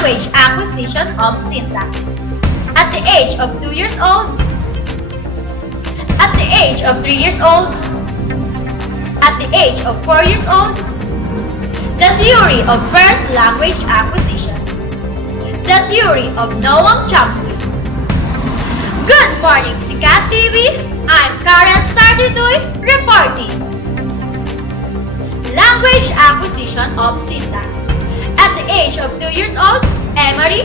Language acquisition of syntax. At the age of 2 years old, at the age of 3 years old, at the age of 4 years old, the theory of first language acquisition, the theory of Noam Chomsky. Good morning, Sikat TV! I'm Karen Sardidoy reporting. Language acquisition of syntax. At the age of 2 years old, Emery.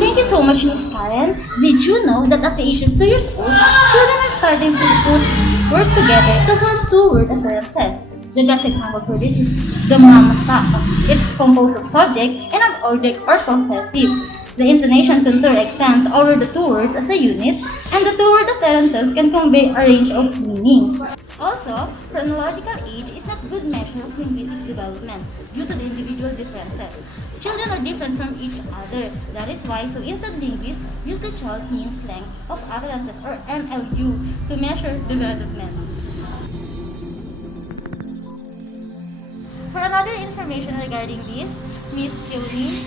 Thank you so much, Miss Karen. Did you know that at the age of 2 years old, children are starting to put words together to form two-word occurrences? The best example for this is the mamasak. It's composed of subject and an object or possessive. The intonation contour extends over the two words as a unit, and the two-word occurrences can convey a range of meanings. Also, chronological age is not good measure of linguistic development due to the individual differences. Children are different from each other. That is why instant linguists use the child's mean length of utterances or MLU to measure development. For another information regarding this, Miss Fiona.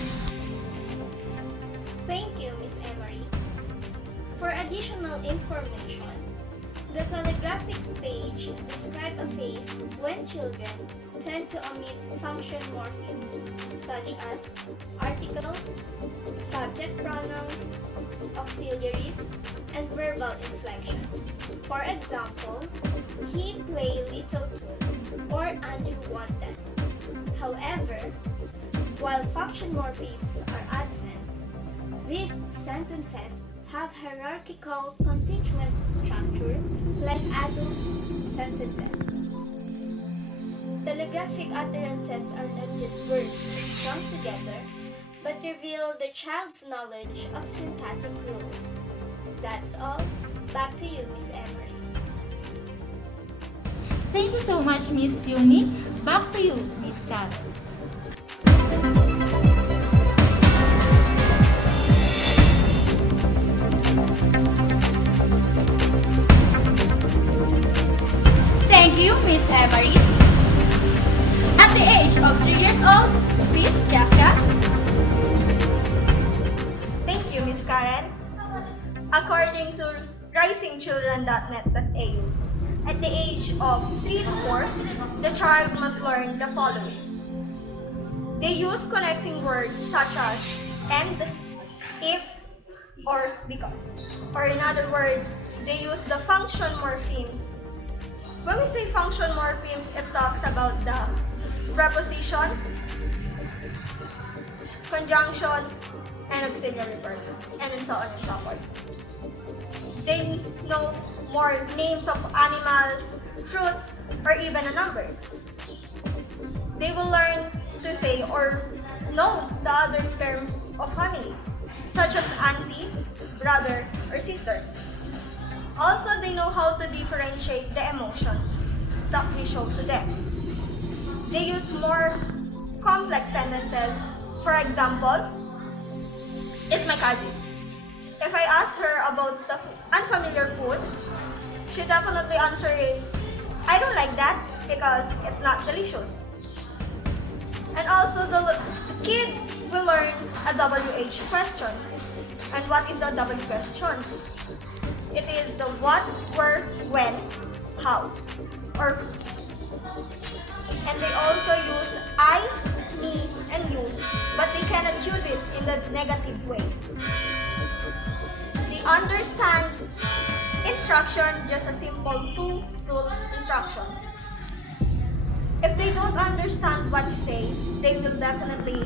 Thank you, Miss Emery. For additional information, the calligraphic stage describes a phase when children tend to omit function morphemes such as articles, subject pronouns, auxiliaries, and verbal inflection. For example, he played little too or Andrew wanted. However, while function morphemes are absent, these sentences have hierarchical constituent structure like adult sentences. Telegraphic utterances are not just words strung together, but reveal the child's knowledge of syntactic rules. That's all. Back to you, Miss Emery. Thank you so much, Miss Fiona. Back to you, Miss Karen. Thank you, Miss Emery. At the age of 3 years old, Miss Jessica. Thank you, Miss Karen. According to risingchildren.net.au, at the age of 3 to 4, the child must learn the following. They use connecting words such as and, if, or because. Or in other words, they use the function morphemes. When we say function morphemes, it talks about the preposition, conjunction, and auxiliary verb, and so on and so forth. They know more names of animals, fruits, or even a number. They will learn to say or know the other terms of family, such as auntie, brother, or sister. Also, they know how to differentiate the emotions that we show to them. They use more complex sentences. For example, is my cousin. If I ask her about the unfamiliar food, she definitely answer it, I don't like that because it's not delicious. And also the kid will learn a WH question. And what is the W questions? It is the what, where, when, how. And they also use I, me, and you, but they cannot use it in the negative way. They understand instruction, just a simple two rules instructions. If they don't understand what you say, they will definitely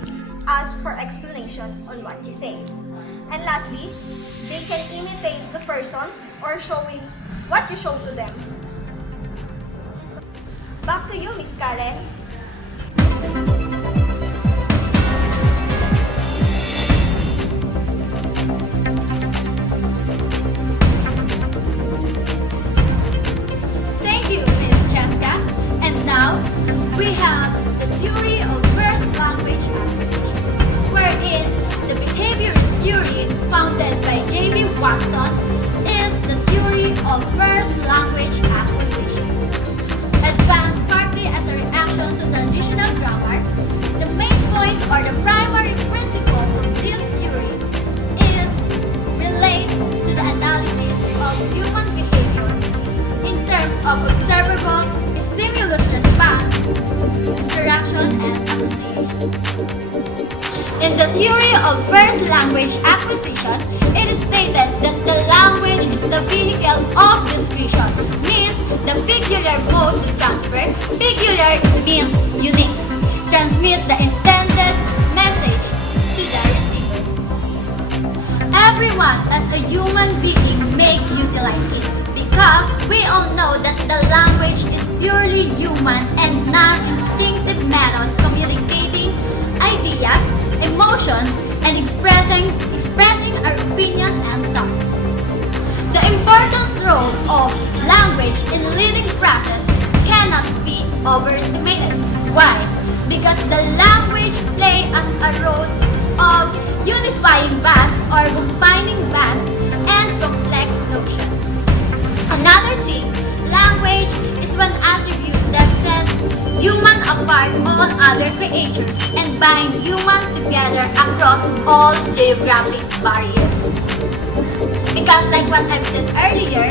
ask for explanation on what you say. And lastly, they can imitate the person or showing what you show to them. Back to you, Miss Karen. Thank you, Miss Jessica. And now, we have the theory of first language acquisition, wherein the behaviorist theory founded by J.B. Watson is the theory of first language acquisition, advanced partly as a reaction invention and association. In the theory of first language acquisition, it is stated that the language is the vehicle of discretion, means the peculiar mode to transfer. Peculiar means unique. Transmit the intended message to the receiver. Everyone as a human being may utilize it because we all know that the language is purely human and non-instinctive method communicating ideas, emotions, and expressing our opinion and thoughts. The importance role of language in leading process cannot be overestimated. Why? Because the language plays as a role of unifying vast or combining vast and complex notions. Another thing, language is one attribute that sets human apart all other creatures and bind humans together across all geographic barriers. Because like what I've said earlier,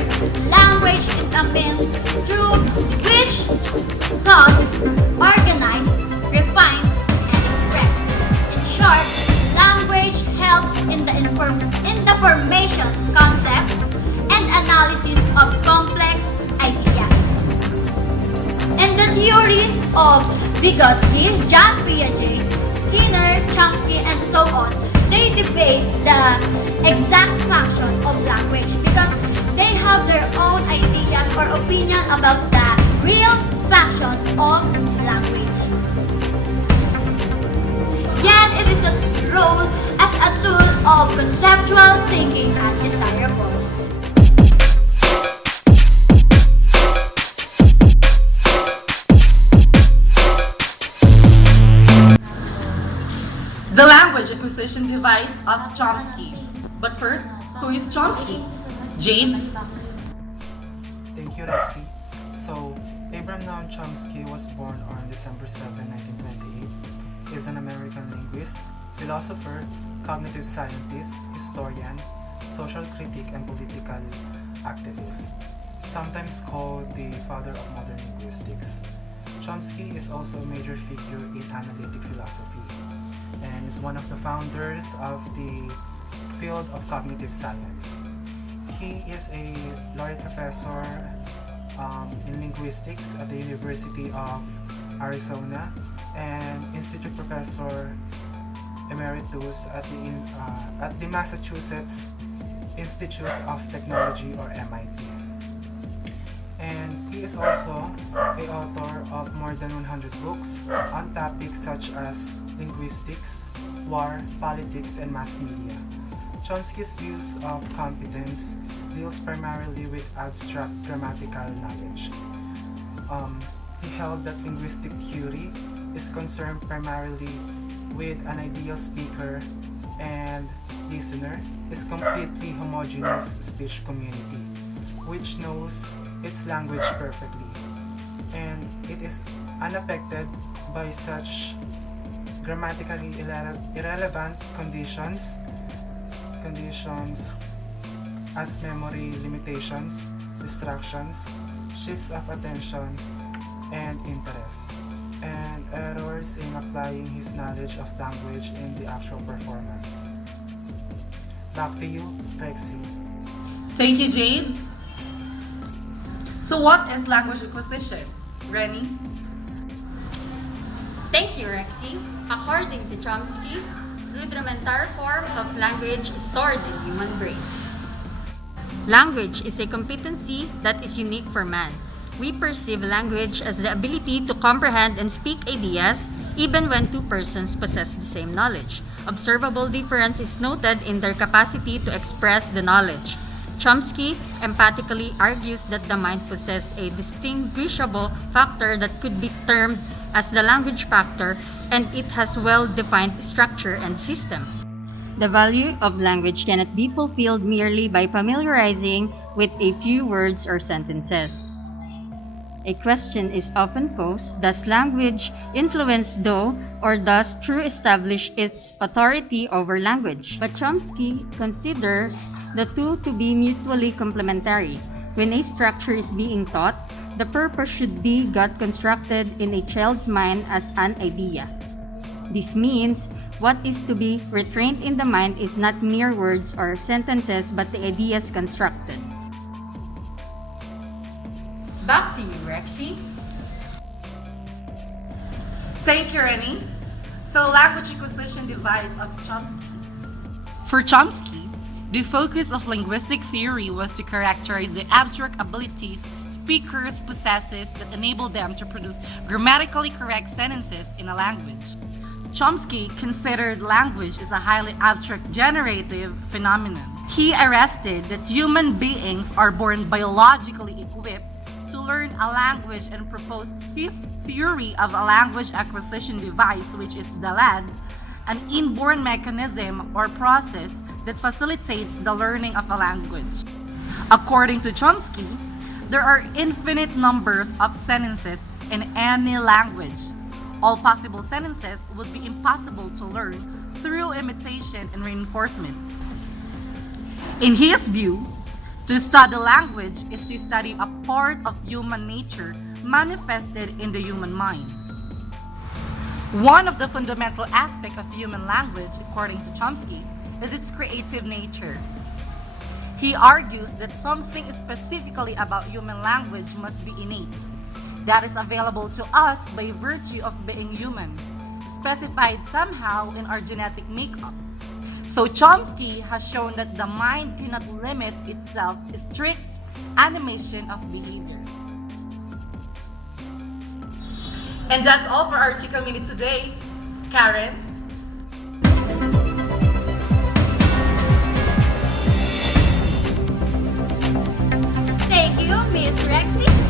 language is a means through which thoughts organize, refine, and express. In short, language helps in the formation, concepts, and analysis of complex ideas. And the theories of Vygotsky, John Piaget, Skinner, Chomsky, and so on, they debate the exact function of language because they have their own ideas or opinion about the real function of language. Yet it is a role as a tool of conceptual thinking and desirable. The language acquisition device of Chomsky. But first, who is Chomsky? Jade? Thank you, Rexy. So, Abraham Noam Chomsky was born on December 7, 1928. He is an American linguist, philosopher, cognitive scientist, historian, social critic, and political activist, sometimes called the father of modern linguistics. Chomsky is also a major figure in analytic philosophy and is one of the founders of the field of cognitive science. He is a laureate professor in linguistics at the University of Arizona and institute professor emeritus at the Massachusetts Institute of Technology, or MIT. And he is also the author of more than 100 books on topics such as linguistics, war, politics, and mass media. Chomsky's views of competence deals primarily with abstract grammatical knowledge. He held that linguistic theory is concerned primarily with an ideal speaker and listener is completely homogeneous speech community, which knows its language perfectly, and it is unaffected by such grammatically irrelevant conditions as memory limitations, distractions, shifts of attention and interest, and errors in applying his knowledge of language in the actual performance. Back to you, Rexy. Thank you, Jade. So what is language acquisition? Rennie? Thank you, Rexy. According to Chomsky, rudimentary form of language is stored in human brain. Language is a competency that is unique for man. We perceive language as the ability to comprehend and speak ideas even when two persons possess the same knowledge. Observable difference is noted in their capacity to express the knowledge. Chomsky emphatically argues that the mind possesses a distinguishable factor that could be termed as the language factor, and it has well-defined structure and system. The value of language cannot be fulfilled merely by familiarizing with a few words or sentences. A question is often posed: does language influence thought, or does thought establish its authority over language? But Chomsky considers the two to be mutually complementary. When a structure is being taught, The purpose should be got constructed in a child's mind as an idea. This means what is to be retrained in the mind is not mere words or sentences but the ideas constructed. Back to you, Rexy. Thank you, Rennie. So, language acquisition device of Chomsky. For Chomsky, the focus of linguistic theory was to characterize the abstract abilities speakers possesses that enable them to produce grammatically correct sentences in a language. Chomsky considered language as a highly abstract generative phenomenon. He arrested that human beings are born biologically equipped to learn a language and proposed his theory of a language acquisition device, which is the LAD, an inborn mechanism or process that facilitates the learning of a language. According to Chomsky, there are infinite numbers of sentences in any language. All possible sentences would be impossible to learn through imitation and reinforcement. In his view, to study language is to study a part of human nature manifested in the human mind. One of the fundamental aspects of human language, according to Chomsky, is its creative nature. He argues that something specifically about human language must be innate, that is available to us by virtue of being human, specified somehow in our genetic makeup. So Chomsky has shown that the mind cannot limit itself to strict animation of behavior. And that's all for our Chica Minute today. Karen? Thank you, Miss Rexy.